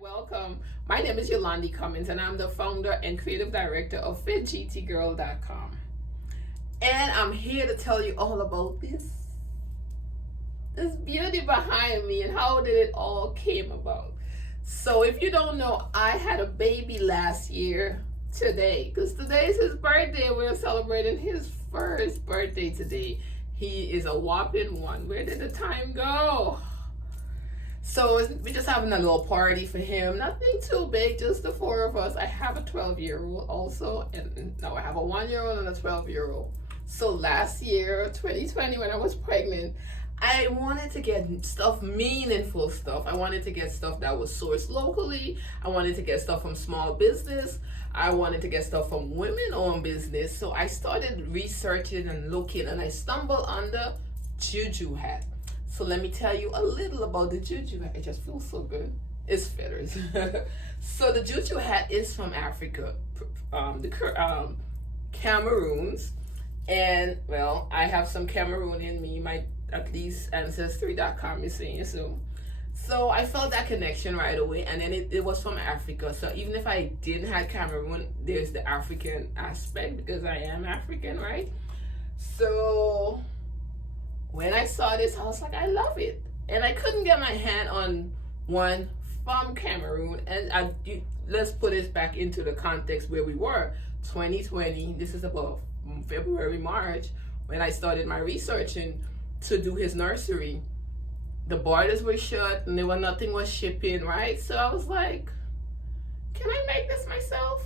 Welcome. My name is Yolandi Cummins and I'm the founder and creative director of FITGTGIRL.com. And I'm here to tell you all about this beauty behind me and how did it all came about. So if you don't know, I had a baby last year today, because today is his birthday. We're celebrating his first birthday today. He is a whopping one. Where did the time go? So we're just having a little party for him. Nothing too big, just the four of us. I have a 12-year-old also, and now I have a 1-year-old and a 12-year-old. So last year, 2020, when I was pregnant, I wanted to get stuff, meaningful stuff. I wanted to get stuff that was sourced locally. I wanted to get stuff from small business. I wanted to get stuff from women-owned business. So I started researching and looking, and I stumbled on the Juju Hat. So let me tell you a little about the Juju Hat. It just feels so good. It's feathers. So the Juju Hat is from Africa, Cameroons. And well, I have some Cameroon in me. My at least ancestry.com is saying so I felt that connection right away, and then it was from Africa. So even if I didn't have Cameroon, there's the African aspect because I am African, right? So when I saw this, I was like, I love it. And I couldn't get my hand on one from Cameroon. And let's put it back into the context where we were. 2020, this is about February, March, when I started my researching to do his nursery. The borders were shut and nothing was shipping, right? So I was like, can I make this myself?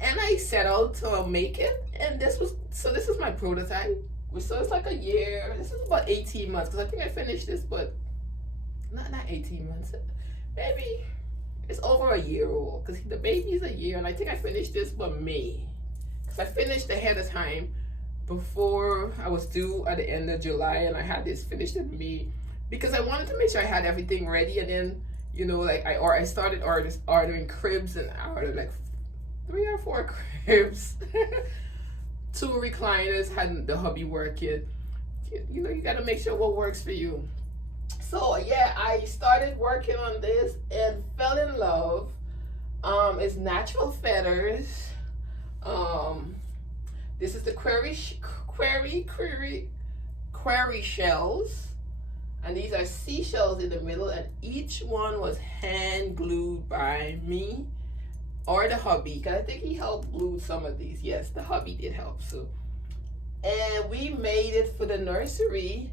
And I set out to make it. And this is my prototype. So it's like a year. This is about 18 months, because I think I finished this, but not 18 months. Maybe it's over a year old, because the baby's a year, and I think I finished this by May. Because I finished ahead of time before I was due at the end of July, and I had this finished in May, because I wanted to make sure I had everything ready. And then, you know, like I started ordering cribs, and I ordered like 3 or 4 cribs. 2 recliners, had the hubby working. You know, you got to make sure what works for you. So yeah, I started working on this and fell in love. It's natural feathers. This is the query shells, and these are seashells in the middle, and each one was hand glued by me or the hubby, because I think he helped glue some of these. Yes, the hubby did help. So, and we made it for the nursery,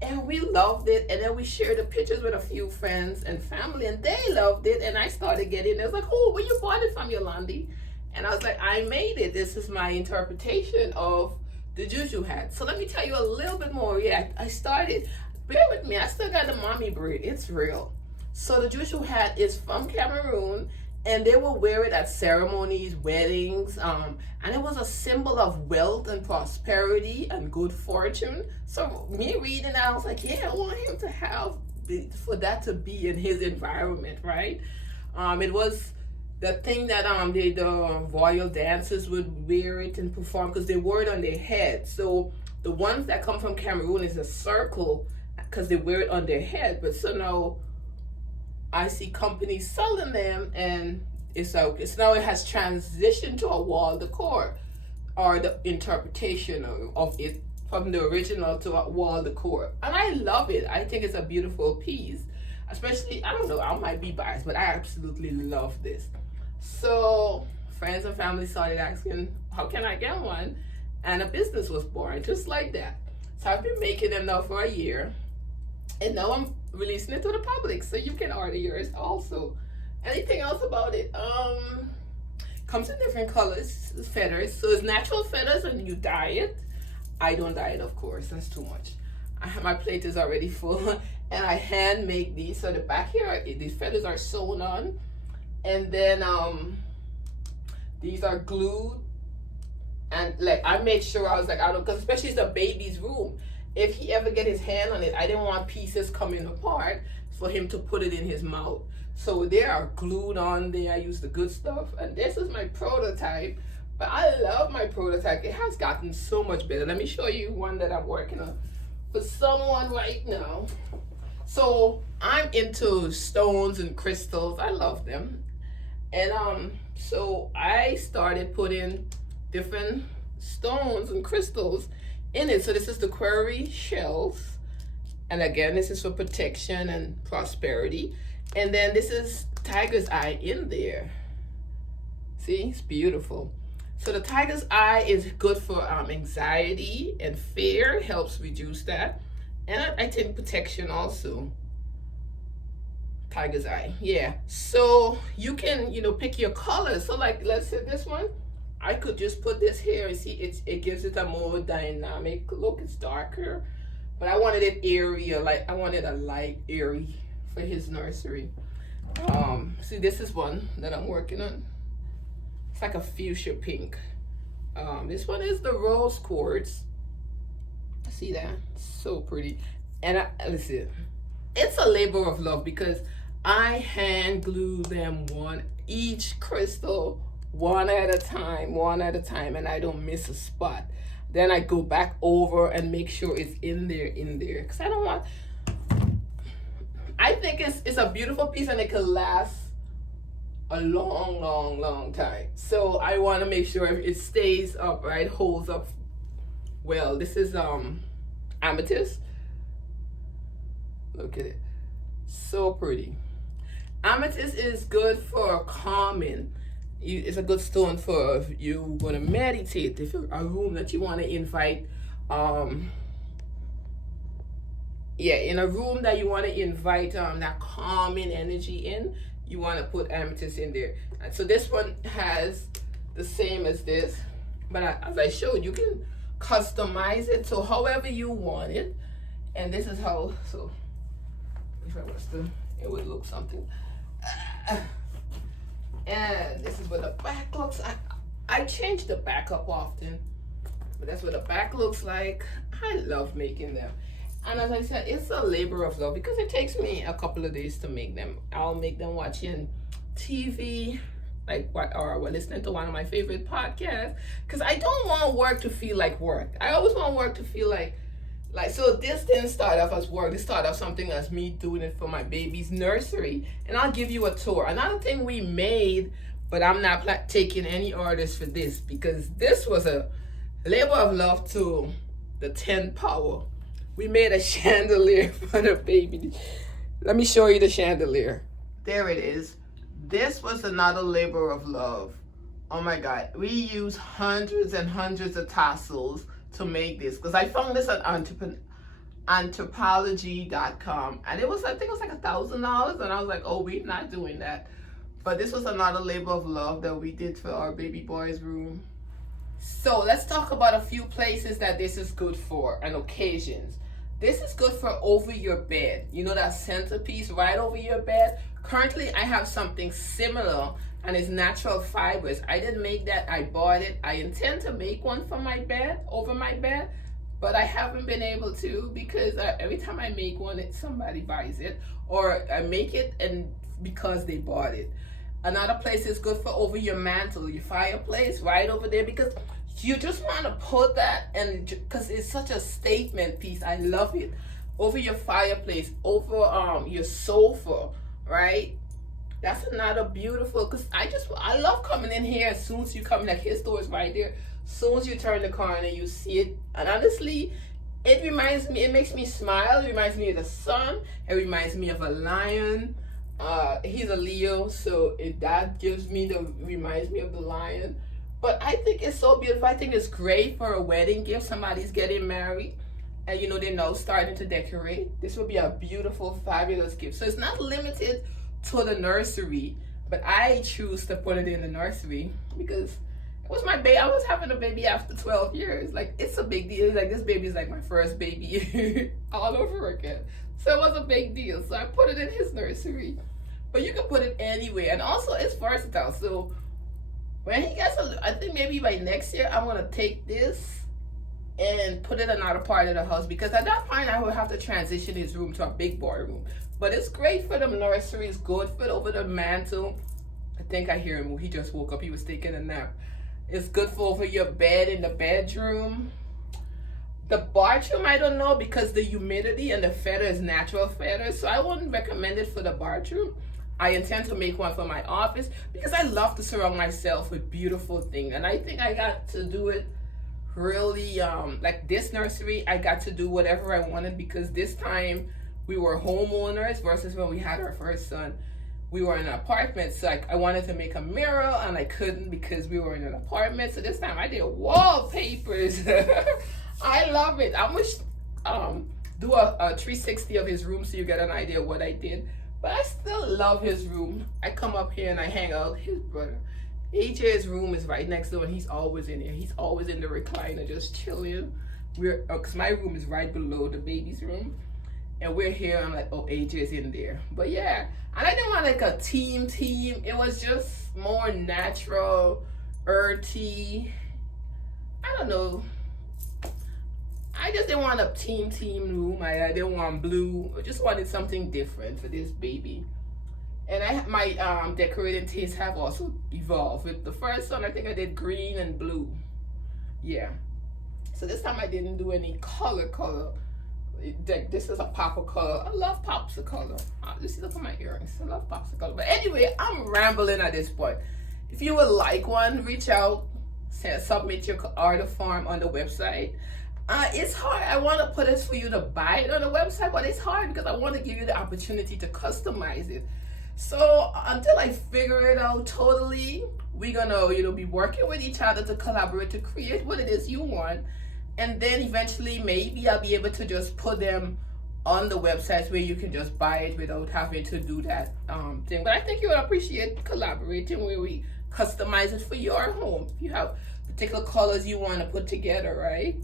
and we loved it. And then we shared the pictures with a few friends and family, and they loved it. And I started getting it. I was like, oh, where you bought it from, Yolandi? And I was like, I made it. This is my interpretation of the Juju Hat. So let me tell you a little bit more. Yeah, I started. Bear with me. I still got the mommy braid. It's real. So the Juju Hat is from Cameroon, and they will wear it at ceremonies, weddings, and it was a symbol of wealth and prosperity and good fortune. So me reading that, I was like, yeah, I want him to have, for that to be in his environment, right? It was the thing that the royal dancers would wear it and perform, because they wore it on their head. So the ones that come from Cameroon is a circle, because they wear it on their head. But so now I see companies selling them, and it's now it has transitioned to a wall decor, or the interpretation of it from the original to a wall decor. And I love it. I think it's a beautiful piece. Especially, I don't know, I might be biased, but I absolutely love this. So friends and family started asking, how can I get one? And a business was born just like that. So I've been making them now for a year, and now I'm releasing it to the public, so you can order yours also. Anything else about it? Comes in different colors, feathers. So it's natural feathers, and you dye it. I don't dye it, of course, that's too much. My plate is already full, and I hand make these. So the back here, these feathers are sewn on, and then these are glued. And like, I made sure, I was like, I don't, because especially it's the baby's room. If he ever get his hand on it, I didn't want pieces coming apart for him to put it in his mouth. So they are glued on there. I use the good stuff. And this is my prototype. But I love my prototype. It has gotten so much better. Let me show you one that I'm working on for someone right now. So I'm into stones and crystals. I love them. And so I started putting different stones and crystals in it. So this is the quarry shells. And again, this is for protection and prosperity. And then this is tiger's eye in there. See, it's beautiful. So the tiger's eye is good for anxiety and fear, helps reduce that. And I think protection also. Tiger's eye, yeah. So you can, pick your colors. So like, let's say this one, I could just put this here and see it gives it a more dynamic look. It's darker, but I wanted it airy, I wanted a light airy for his nursery. See, this is one that I'm working on. It's like a fuchsia pink. This one is the rose quartz. See that? So pretty. And listen, it's a labor of love because I hand glue them each crystal one at a time, and I don't miss a spot. Then I go back over and make sure it's in there, because I think it's a beautiful piece and it could last a long time. So I want to make sure it stays up, right? Holds up well. This is Amethyst. Look at it. So pretty. Amethyst is good for calming. It's a good stone for if you want to meditate, if you're a room that you want to invite in a room that you want to invite that calming energy in, you want to put amethyst in there. And so this one has the same as this, but as I showed, you can customize it so however you want it. And this is how, so if I was to, it would look something. And this is what the back looks. I change the back up often, but that's what the back looks like. I love making them. And as I said, it's a labor of love because it takes me a couple of days to make them. I'll make them watching TV, or listening to one of my favorite podcasts, because I don't want work to feel like work. I always want work to feel like, so this didn't start off as work. This started off something as me doing it for my baby's nursery. And I'll give you a tour. Another thing we made, but I'm not taking any orders for this because this was a labor of love to the 10 power. We made a chandelier for the baby. Let me show you the chandelier. There it is. This was another labor of love. Oh my God. We used hundreds and hundreds of tassels to make this because I found this on anthropology.com, and it was, I think it was like $1,000, and I was like, oh, we're not doing that. But this was another labor of love that we did for our baby boy's room. So let's talk about a few places that this is good for and occasions. This is good for over your bed. You know that centerpiece right over your bed? Currently, I have something similar, and it's natural fibers. I didn't make that, I bought it. I intend to make one for my bed, over my bed, but I haven't been able to because every time I make one, somebody buys it, or I make it and because they bought it. Another place is good for over your mantle, your fireplace, right over there, because you just want to put that, and because it's such a statement piece. I love it. Over your fireplace, over your sofa, right? That's another beautiful, because I love coming in here as soon as you come in, like his door is right there. As soon as you turn the corner, you see it. And honestly, it makes me smile. It reminds me of the sun. It reminds me of a lion. He's a Leo, so that reminds me of the lion. But I think it's so beautiful. I think it's great for a wedding gift. Somebody's getting married and they're now starting to decorate. This would be a beautiful, fabulous gift. So it's not limited to the nursery, but I choose to put it in the nursery because it was my baby. I was having a baby after 12 years. Like, it's a big deal. Like, this baby is like my first baby all over again. So it was a big deal. So I put it in his nursery. But you can put it anywhere. And also, it's versatile. So when he gets I think maybe by next year, I'm going to take this and put it in another part of the house. Because at that point, I will have to transition his room to a big boy room. But it's great for the nursery. It's good for over the mantle. I think I hear him. He just woke up. He was taking a nap. It's good for over your bed in the bedroom. The bathroom, I don't know, because the humidity and the feather is natural feather, so I wouldn't recommend it for the bathroom. I intend to make one for my office because I love to surround myself with beautiful things, and I think I got to do it really, like this nursery, I got to do whatever I wanted because this time we were homeowners versus when we had our first son. We were in an apartment, so I wanted to make a mirror and I couldn't because we were in an apartment. So this time I did wallpapers. I love it. I'm gonna do a 360 of his room so you get an idea of what I did. But I still love his room. I come up here and I hang out. His brother, AJ's room is right next door and he's always in here. He's always in the recliner just chilling. Cause my room is right below the baby's room. And we're here, I'm like, oh, AJ's in there. But yeah, and I didn't want like a team. It was just more natural, earthy. I don't know. I just didn't want a team room. I didn't want blue. I just wanted something different for this baby. And my decorating tastes have also evolved. With the first one, I think I did green and blue. Yeah. So this time I didn't do any color. This is a pop color. I love pops of color. Look at my earrings. I love pops of color. But anyway, I'm rambling at this point. If you would like one, reach out, submit your order form on the website. It's hard. I want to put it for you to buy it on the website, but it's hard because I want to give you the opportunity to customize it. So until I figure it out totally, we're gonna be working with each other to collaborate to create what it is you want. And then eventually maybe I'll be able to just put them on the websites where you can just buy it without having to do that thing. But I think you would appreciate collaborating where we customize it for your home. If you have particular colors you want to put together, right?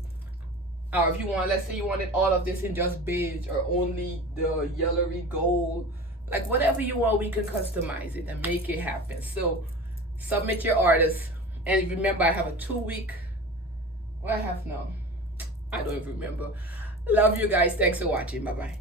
Or if you want, let's say you wanted all of this in just beige or only the yellowy gold, like whatever you want, we can customize it and make it happen. So submit your orders. And remember, I have a 2-week, what I have now, I don't even remember. Love you guys. Thanks for watching. Bye-bye.